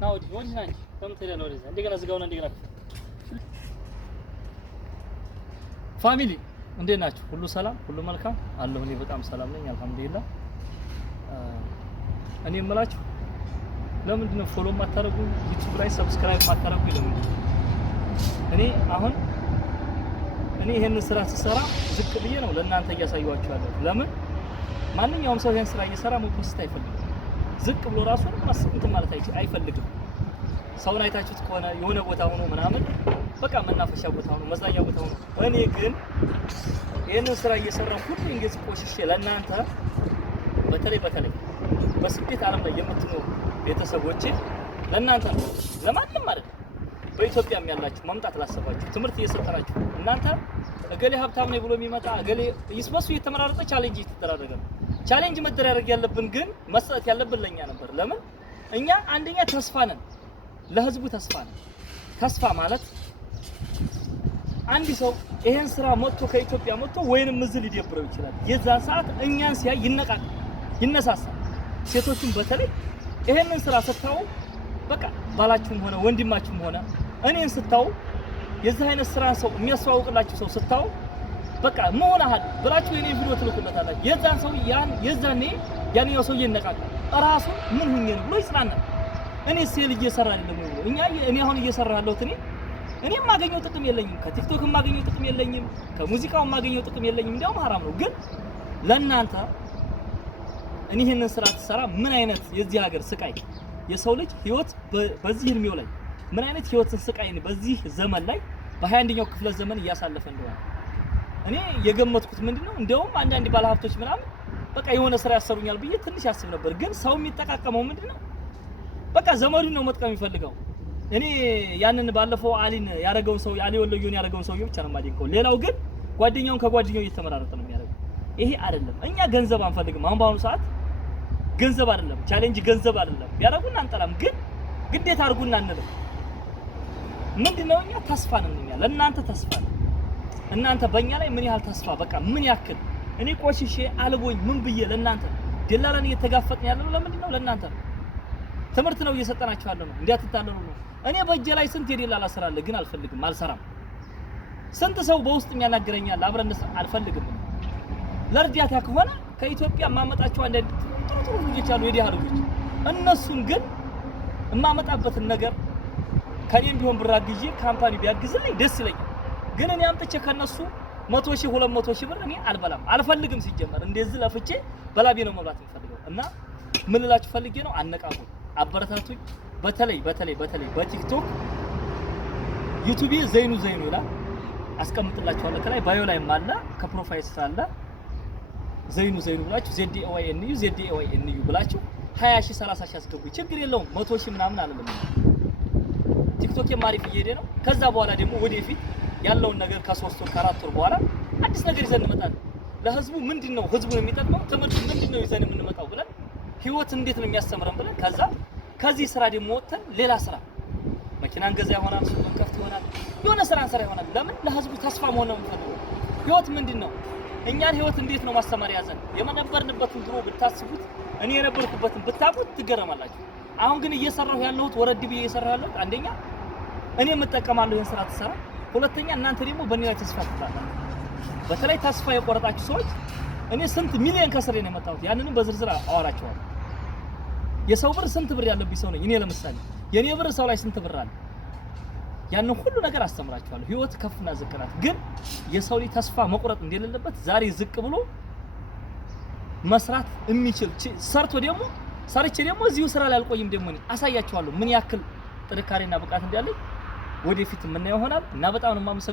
ናውዲ ወዲህ ናንቺ ከምትሄድ ነው ወደዛ እንደገና ዝጋውና እንደገና ፋሚሊ እንዴት ናችሁ? ሁሉ ሰላም፣ ሁሉ መልካም አለሁ። እኔ በጣም ሰላም ነኝ አልሐምዱሊላህ። እኔ የምላችሁ ለምንድን ነው ፎሎ ማታረጉ? ዩቲዩብ ላይ ሰብስክራይብ ማታረጉ? ለምንድን ነው? እኔ ይሄንን ስራ ስሰራ ዝቅ ብዬ ነው ለእናንተ እያሳየኋችሁ ያለው። ለምን ማንኛውም ሰው ይሄን ስራ እየሰራ መብስት አይፈልግም። ዝቅ ብሎ ራሱን ማስቀምጥ ማለት አይፈልግም። ሰውን አይታችሁት ከሆነ የሆነ ቦታ ሆኖ ምናምን በቃ መናፈሻ ቦታ ሆኖ መዝናኛ ቦታ ሆኖ፣ እኔ ግን ይሄንን ስራ እየሰራሁ ሁሉ እንግዲህ ቆሽሼ ለእናንተ በተለይ በስደት ዓለም ላይ የምትኖሩ ቤተሰቦቼ ለእናንተ ነው፣ ለማንም ማለት ነው። በኢትዮጵያም ያላችሁ መምጣት ላሰባችሁ ትምህርት እየሰጠናችሁ እናንተ እገሌ ሀብታም ነው ብሎ የሚመጣ እገሌ ይስበሱ እየተመራረጠ ቻሌንጅ እየተደረገ ነው። ቻሌንጅ መደረግ ያለብን ግን መስጠት ያለብን ለኛ ነበር። ለምን እኛ አንደኛ ተስፋ ነን፣ ለህዝቡ ተስፋ ነን። ተስፋ ማለት አንድ ሰው ይሄን ስራ መጥቶ ከኢትዮጵያ መጥቶ ወይንም እዚህ ሊደብረው ይችላል። የዛን ሰዓት እኛን ሲያይ ይነሳሳል። ሴቶችን በተለይ ይሄንን ስራ ስታው በቃ ባላችሁም ሆነ ወንድማችሁም ሆነ እኔን ስታው የዚህ አይነት ስራ ሰው የሚያስተዋውቅላችሁ ሰው ስታው በቃ መሆን አሃድ ብላችሁ የኔ ቪዲዮ ትልኩለታላችሁ። የዛን ሰው የዛኔ ያንኛው ሰው ይነቃቃል። ራሱ ምን ሆኜ ነው ብሎ ይጽናናል። እኔ ሴል እየሰራ አይደለም ነው እኔ አሁን እየሰራ ያለሁት እኔ የማገኘው ጥቅም የለኝም። ከቲክቶክ የማገኘው ጥቅም የለኝም። ከሙዚቃው የማገኘው ጥቅም የለኝም። እንዲያውም ሐራም ነው። ግን ለእናንተ እኔ ይሄንን ስራ ተሰራ ምን አይነት የዚህ ሀገር ስቃይ የሰው ልጅ ህይወት በዚህ እድሜው ላይ ምን አይነት ህይወትን ስቃይ በዚህ ዘመን ላይ በ21ኛው ክፍለ ዘመን እያሳለፈ እንደሆነ እኔ የገመትኩት ምንድነው እንዲያውም አንዳንድ ባለሀብቶች ምናምን በቃ የሆነ ስራ ያሰሩኛል ብዬ ትንሽ ያስብ ነበር። ግን ሰው የሚጠቃቀመው ምንድነው በቃ ዘመዱን ነው መጥቀም የሚፈልገው። እኔ ያንን ባለፈው አሊን ያረጋውን ሰው አሊ ወሎዮን ያረጋውን ሰው ብቻ ነው ማዲንከው። ሌላው ግን ጓደኛውን ከጓደኛው እየተመራረጠ ነው የሚያደርገው። ይሄ አይደለም። እኛ ገንዘብ አንፈልግም። አሁን በአሁኑ ሰዓት ገንዘብ አይደለም ቻሌንጅ ገንዘብ አይደለም። ቢያረጉና አንጠላም፣ ግን ግዴታ አድርጉና አንልም። ምንድነው እኛ ተስፋ ነን። እኛ ለእናንተ ተስፋ ነን። እናንተ በእኛ ላይ ምን ያህል ተስፋ በቃ ምን ያክል እኔ ቆሽሼ አልቦኝ ምን ብዬ ለእናንተ ደላላን እየተጋፈጥን ያለው ለምንድን ነው? ለእናንተ ትምህርት ነው እየሰጠናችሁ ያለው ነው። እንዲያትታለሉ ነው። እኔ በእጄ ላይ ስንት የደላላ ስራ አለ፣ ግን አልፈልግም፣ አልሰራም። ስንት ሰው በውስጥ የሚያናግረኛል፣ አብረን አልፈልግም። ለእርዳታ ከሆነ ከኢትዮጵያ ማመጣቸው አንድ ጥሩ ልጆች አሉ፣ የዲያ ልጆች። እነሱን ግን የማመጣበትን ነገር ከኔም ቢሆን ብር አግዤ ካምፓኒ ቢያግዝልኝ ደስ ይለኛል። ግን እኔ አምጥቼ ከነሱ 100,000 200,000 ብር እኔ አልበላም፣ አልፈልግም። ሲጀመር እንደዚህ ለፍቼ በላቤ ነው መብላት የምፈልገው። እና ምን ልላችሁ ፈልጌ ነው፣ አነቃቁ፣ አበረታቱኝ። በተለይ በቲክቶክ ዩቲዩብ ዘይኑ ይላል አስቀምጥላችኋለሁ። ከላይ ባዮ ላይ ማለ ከፕሮፋይል አለ ዘይኑ ብላችሁ ZAYNU ብላችሁ 20,000 30,000 አስገቡ። ችግር የለውም። 100,000 ምናምን አይደለም። ቲክቶክ የማሪፍ እየሄደ ነው። ከዛ በኋላ ደግሞ ወደፊት ያለውን ነገር ከ3 ወር ከ4 ወር በኋላ አዲስ ነገር ይዘን እንመጣለን። ለህዝቡ ምንድነው ህዝቡን የሚጠቅመው ትምህርት ምንድነው ይዘን የምንመጣው ብለን ህይወት እንዴት ነው የሚያስተምረን ብለን ከዚህ ስራ ደግሞ ወጥተን ሌላ ስራ መኪናን ገዛ ይሆናል፣ ሱቅን ከፍት ይሆናል፣ የሆነ ስራ እንሰራ ይሆናል። ለምን ለህዝቡ ተስፋ መሆን ነው የምንፈልገው። ህይወት ምንድነው? እኛን ህይወት እንዴት ነው ማስተማር ያዘን? የነበርንበትን ድሮ ብታስቡት እኔ የነበርኩበትን ብታውቁት ትገረማላችሁ። አሁን ግን እየሰራሁ ያለሁት ወረድ ብዬ እየሰራሁ ያለሁት አንደኛ እኔ የምጠቀማለሁ ይሄን ስራ ተሰራ፣ ሁለተኛ እናንተ ደግሞ በእኔ ላይ ተስፋ ትጣላላችሁ። በተለይ ተስፋ የቆረጣችሁ ሰዎች እኔ ስንት ሚሊዮን ከስሬ ነው የመጣሁት፣ ያንንም በዝርዝር አወራቸዋለሁ። የሰው ብር ስንት ብር ያለብኝ ሰው ነኝ እኔ። ለምሳሌ የኔ ብር ሰው ላይ ስንት ብር አለ፣ ያንን ሁሉ ነገር አስተምራችኋለሁ። ህይወት ከፍና ዝቅ ናት። ግን የሰው ልጅ ተስፋ መቁረጥ እንደሌለበት ዛሬ ዝቅ ብሎ መስራት የሚችል ሰርቼ ደግሞ እዚሁ ስራ ላይ አልቆይም። ደግሞ አሳያችኋለሁ ምን ያክል ጥንካሬና ብቃት እንዳለኝ ወደፊት የምናየው ይሆናል። እና በጣም ነው የማመሰግነው።